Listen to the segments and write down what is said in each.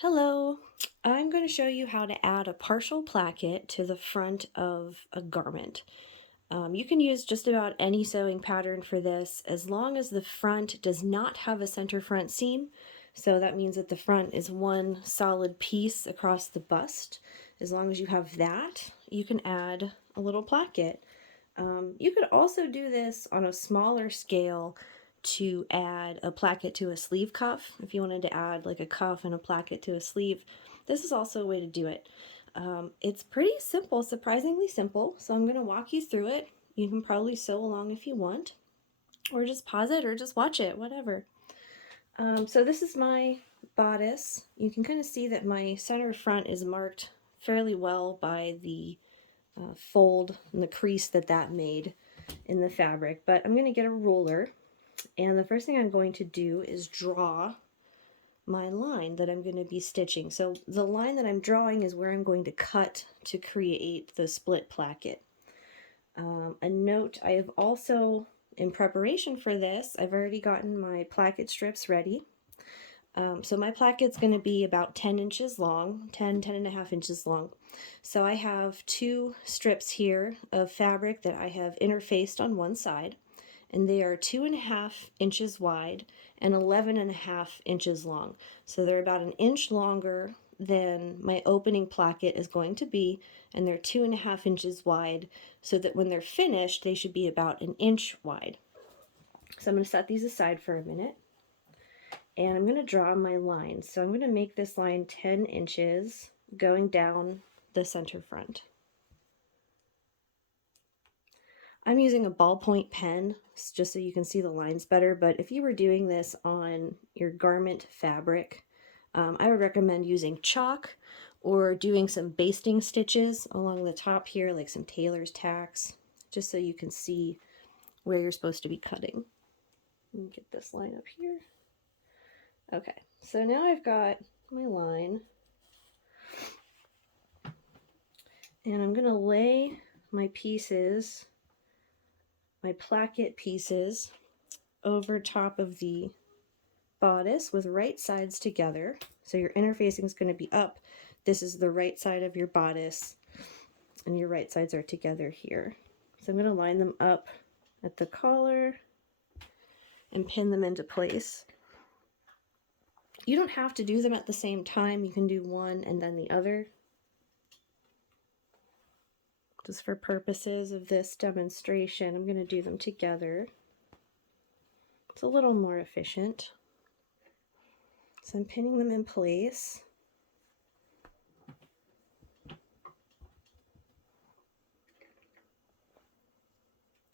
Hello, I'm going to show you how to add a partial placket to the front of a garment. You can use just about any sewing pattern for this as long as the front does not have a center front seam. So that means that the front is one solid piece across the bust. As long as you have that, you can add a little placket. You could also do this on a smaller scale to add a placket to a sleeve cuff. If you wanted to add like a cuff and a placket to a sleeve, this is also a way to do it. It's pretty simple, surprisingly simple, so I'm going to walk you through it. You can probably sew along if you want, or just pause it or just watch it, whatever. So this is my bodice. You can kind of see that my center front is marked fairly well by the fold and the crease that made in the fabric, but I'm going to get a ruler, and the first thing I'm going to do is draw my line that I'm going to be stitching. So the line that I'm drawing is where I'm going to cut to create the split placket. A note, I have also, in preparation for this, I've already gotten my placket strips ready. So my placket's going to be about 10 inches long, 10 and a half inches long. So I have two strips here of fabric that I have interfaced on one side, and they are 2.5 inches wide and 11.5 inches long. So they're about an inch longer than my opening placket is going to be, and they're 2.5 inches wide, so that when they're finished, they should be about an inch wide. So I'm going to set these aside for a minute, and I'm going to draw my line. So I'm going to make this line 10 inches going down the center front. I'm using a ballpoint pen just so you can see the lines better, but if you were doing this on your garment fabric, I would recommend using chalk or doing some basting stitches along the top here, like some tailor's tacks, just so you can see where you're supposed to be cutting. Let me get this line up here. Okay, so now I've got my line, and I'm going to lay my pieces, my placket pieces, over top of the bodice with right sides together. So your interfacing is going to be up. This is the right side of your bodice, and your right sides are together here. So I'm going to line them up at the collar and pin them into place. You don't have to do them at the same time. You can do one and then the other. Just for purposes of this demonstration, I'm going to do them together. It's a little more efficient. So I'm pinning them in place.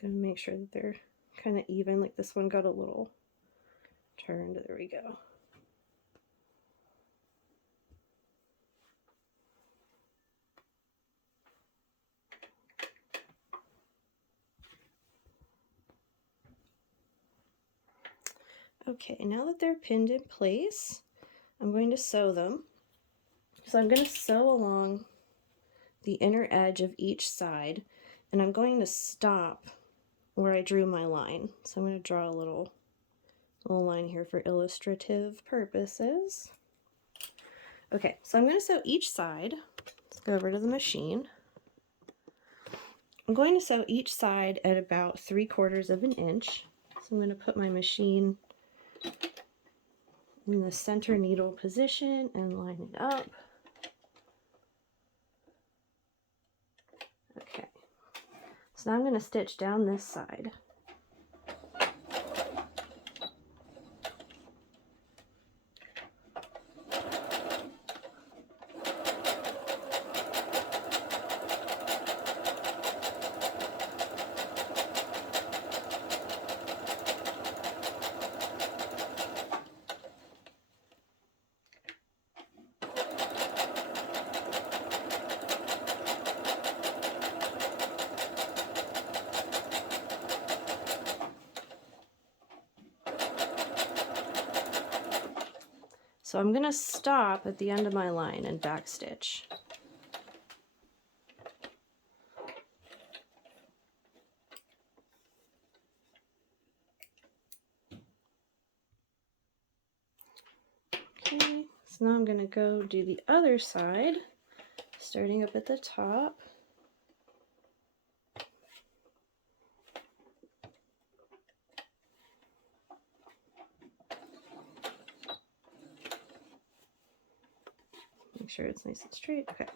Gonna make sure that they're kind of even, like this one got a little turned. There we go. Okay, now that they're pinned in place, I'm going to sew them. So I'm going to sew along the inner edge of each side, and I'm going to stop where I drew my line. So I'm going to draw a little line here for illustrative purposes. Okay, so I'm going to sew each side. Let's go over to the machine. I'm going to sew each side at about 3/4 of an inch. So I'm going to put my machine in the center needle position and line it up. Okay, so now I'm going to stitch down this side. So I'm going to stop at the end of my line and backstitch. Okay, So now I'm going to go do the other side, starting up at the top. Make sure it's nice and straight. Okay.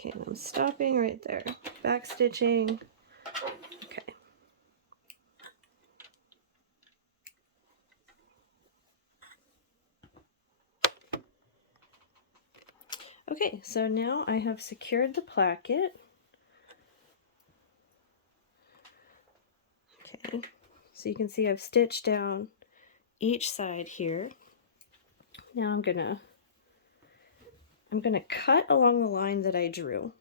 Okay, and I'm stopping right there. Back stitching. Okay. Okay, so now I have secured the placket. Okay, so you can see I've stitched down each side here. Now I'm gonna cut along the line that I drew,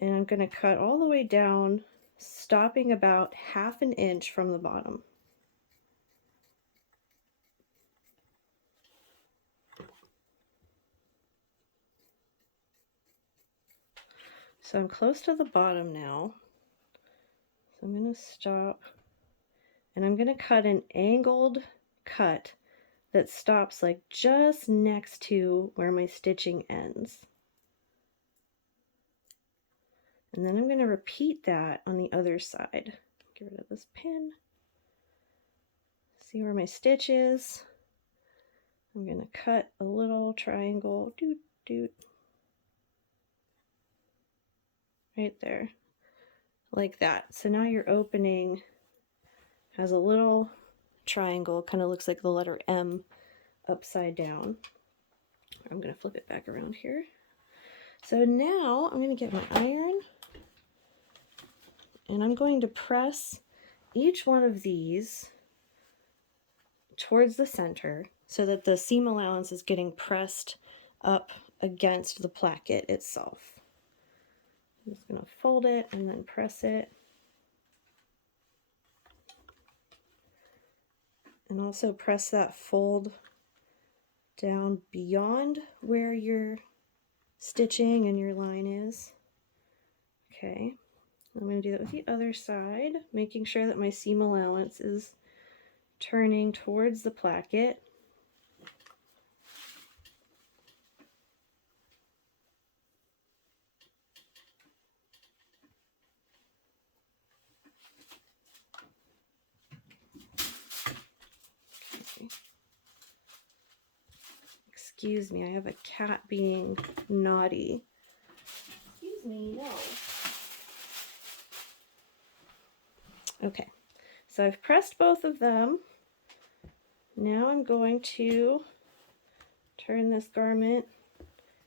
and I'm gonna cut all the way down, stopping about 1/2 inch from the bottom. So I'm close to the bottom now. So I'm gonna stop, and I'm gonna cut an angled cut that stops like just next to where my stitching ends. And then I'm going to repeat that on the other side. Get rid of this pin. See where my stitch is. I'm going to cut a little triangle, doot, doot, right there, like that. So now your opening has a little triangle, kind of looks like the letter M upside down. I'm going to flip it back around here. So now I'm going to get my iron, and I'm going to press each one of these towards the center so that the seam allowance is getting pressed up against the placket itself. I'm just going to fold it and then press it. And also press that fold down beyond where your stitching and your line is. Okay, I'm going to do that with the other side, making sure that my seam allowance is turning towards the placket. Okay. Excuse me, I have a cat being naughty. Excuse me, no. Okay, so I've pressed both of them. Now I'm going to turn this garment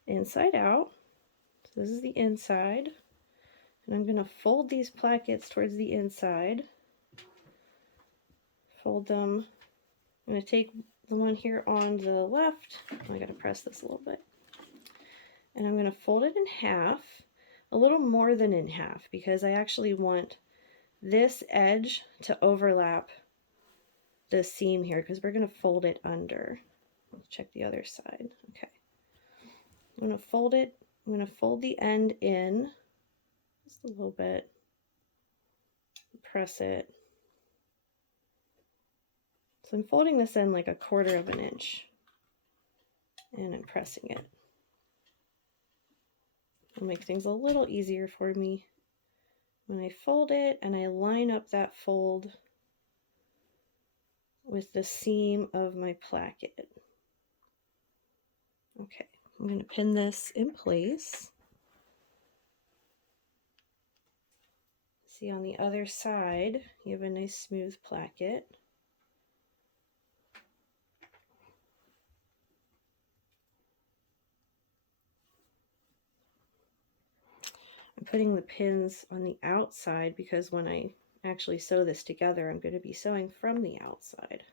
inside out. So this is the inside. And I'm going to fold these plackets towards the inside. Fold them. I'm going to take the one here on the left. Oh, I got to press this a little bit. And I'm going to fold it in half, a little more than in half, because I actually want this edge to overlap the seam here, because we're going to fold it under. Let's check the other side. Okay. I'm going to fold it. I'm going to fold the end in just a little bit. Press it. So I'm folding this in like 1/4 of an inch, and I'm pressing it. It'll make things a little easier for me when I fold it and I line up that fold with the seam of my placket. Okay, I'm going to pin this in place. See, on the other side, you have a nice smooth placket. I'm putting the pins on the outside because when I actually sew this together, I'm going to be sewing from the outside.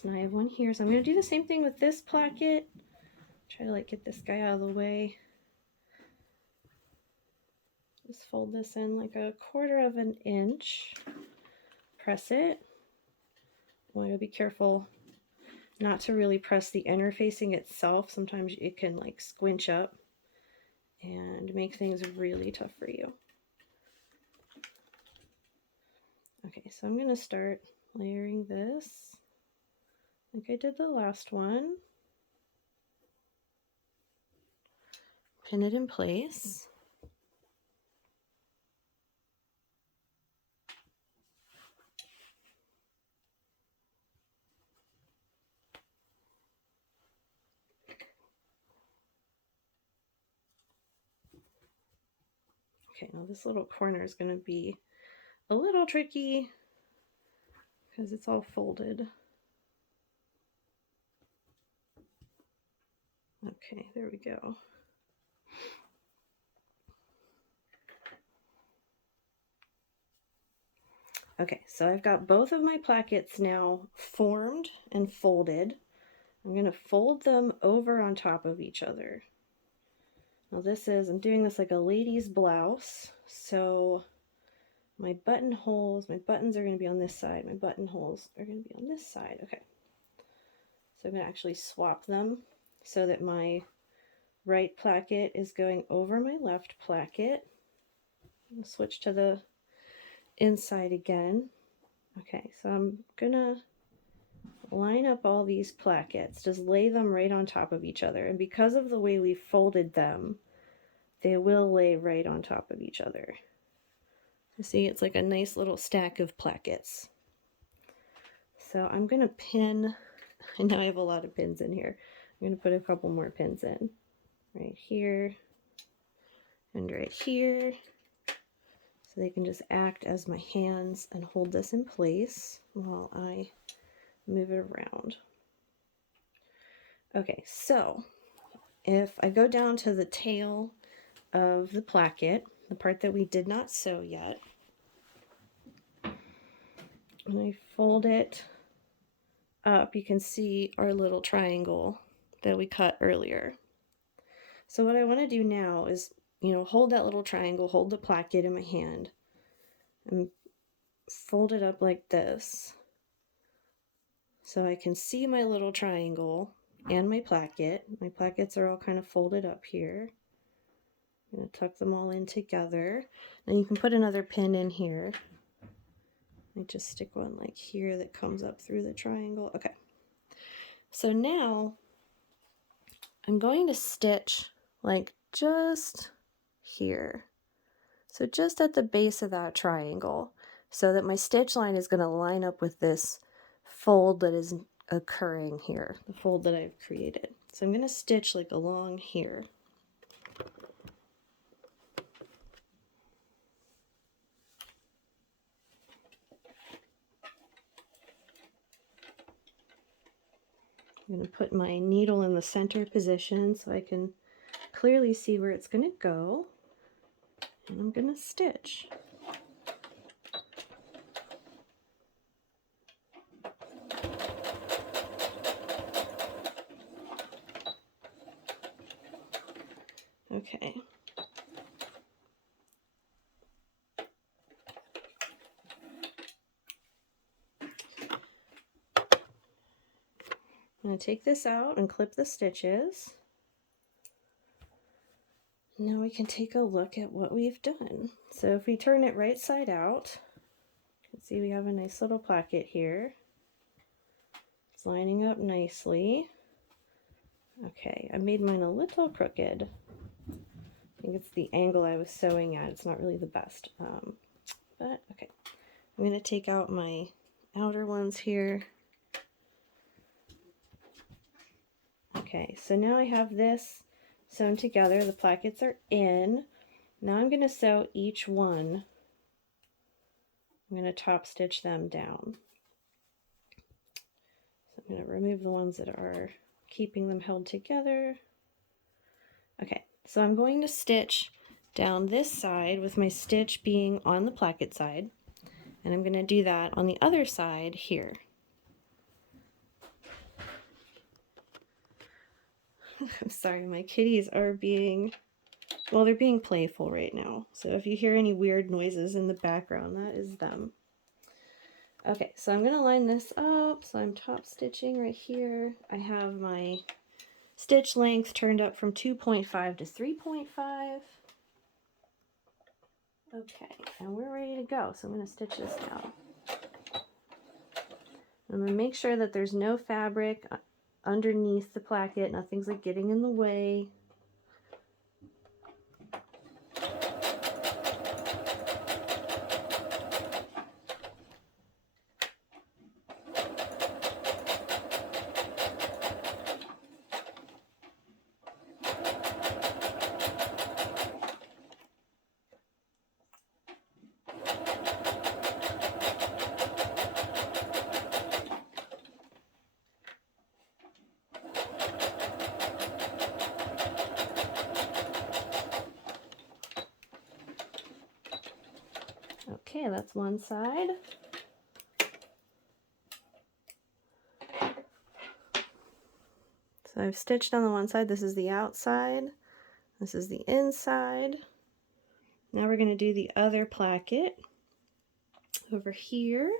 So So now I have one here. So I'm going to do the same thing with this placket. Try to like get this guy out of the way. Just fold this in like 1/4 of an inch. Press it. I want to be careful not to really press the interfacing itself. Sometimes it can like squinch up and make things really tough for you. Okay, so I'm going to start layering this like I did the last one. Pin it in place. Okay, now this little corner is going to be a little tricky because it's all folded. Okay, there we go. Okay, so I've got both of my plackets now formed and folded. I'm going to fold them over on top of each other. Now I'm doing this like a lady's blouse, so my buttonholes, my buttons are going to be on this side, my buttonholes are going to be on this side. Okay, so I'm going to actually swap them so that my right placket is going over my left placket. I'm going to switch to the inside again. Okay, so I'm going to line up all these plackets, just lay them right on top of each other, and because of the way we folded them, they will lay right on top of each other. You see, it's like a nice little stack of plackets. So I'm going to pin, I know I have a lot of pins in here, I'm going to put a couple more pins in, right here and right here, so they can just act as my hands and hold this in place while I move it around. Okay, so if I go down to the tail of the placket, the part that we did not sew yet, and I fold it up, you can see our little triangle that we cut earlier. So what I want to do now is, hold that little triangle, hold the placket in my hand, and fold it up like this, so I can see my little triangle and my placket. My plackets are all kind of folded up here. I'm going to tuck them all in together. And you can put another pin in here. I just stick one like here that comes up through the triangle. Okay. So now I'm going to stitch like just here. So just at the base of that triangle, so that my stitch line is going to line up with this fold that is occurring here, the fold that I've created. So I'm going to stitch like along here. I'm going to put my needle in the center position so I can clearly see where it's going to go, and I'm going to stitch. Okay. I'm going to take this out and clip the stitches. Now we can take a look at what we've done. So if we turn it right side out, you can see we have a nice little placket here. It's lining up nicely. Okay, I made mine a little crooked. I think it's the angle I was sewing at. It's not really the best. But okay, I'm going to take out my outer ones here. Okay, so now I have this sewn together. The plackets are in. Now I'm going to sew each one. I'm going to top stitch them down. So I'm going to remove the ones that are keeping them held together. Okay, so I'm going to stitch down this side with my stitch being on the placket side, and I'm going to do that on the other side here. I'm sorry, my kitties are being, well, they're being playful right now. So if you hear any weird noises in the background, that is them. Okay, so I'm going to line this up. So I'm top stitching right here. I have my stitch length turned up from 2.5 to 3.5. Okay, and we're ready to go. So I'm going to stitch this down. I'm going to make sure that there's no fabric underneath the placket. Nothing's like getting in the way. Okay, that's one side. So I've stitched on the one side. This is the outside. This is the inside. Now we're going to do the other placket over here.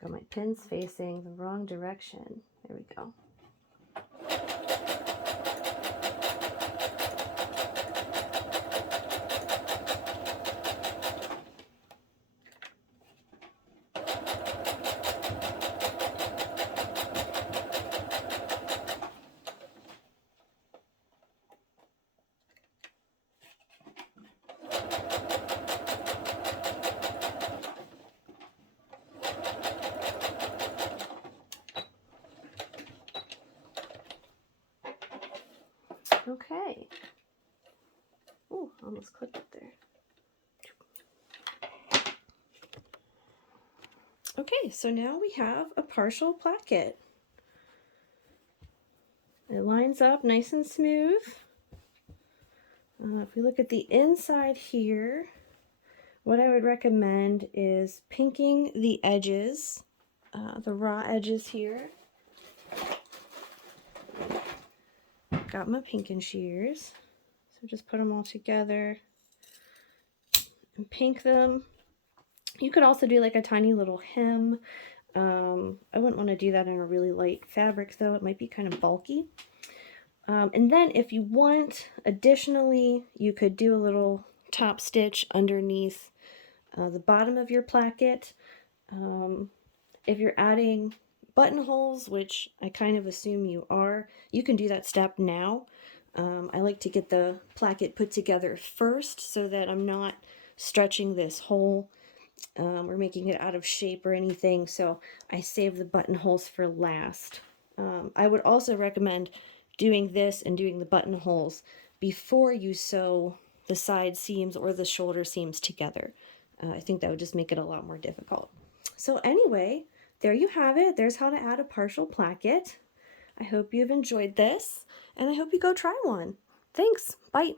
Got my pins facing the wrong direction. There we go. Okay. Oh, almost clipped it there. Okay, so now we have a partial placket. It lines up nice and smooth. If we look at the inside here, what I would recommend is pinking the edges, the raw edges here. Got my pinking shears, so just put them all together and pink them. You could also do like a tiny little hem. I wouldn't want to do that in a really light fabric though, it might be kind of bulky. And then if you want, additionally, you could do a little top stitch underneath the bottom of your placket. If you're adding buttonholes, which I kind of assume you are, you can do that step now. I like to get the placket put together first so that I'm not stretching this hole or making it out of shape or anything, so I save the buttonholes for last. I would also recommend doing this and doing the buttonholes before you sew the side seams or the shoulder seams together. I think that would just make it a lot more difficult. So anyway, there you have it. There's how to add a partial placket. I hope you've enjoyed this, and I hope you go try one. Thanks. Bye.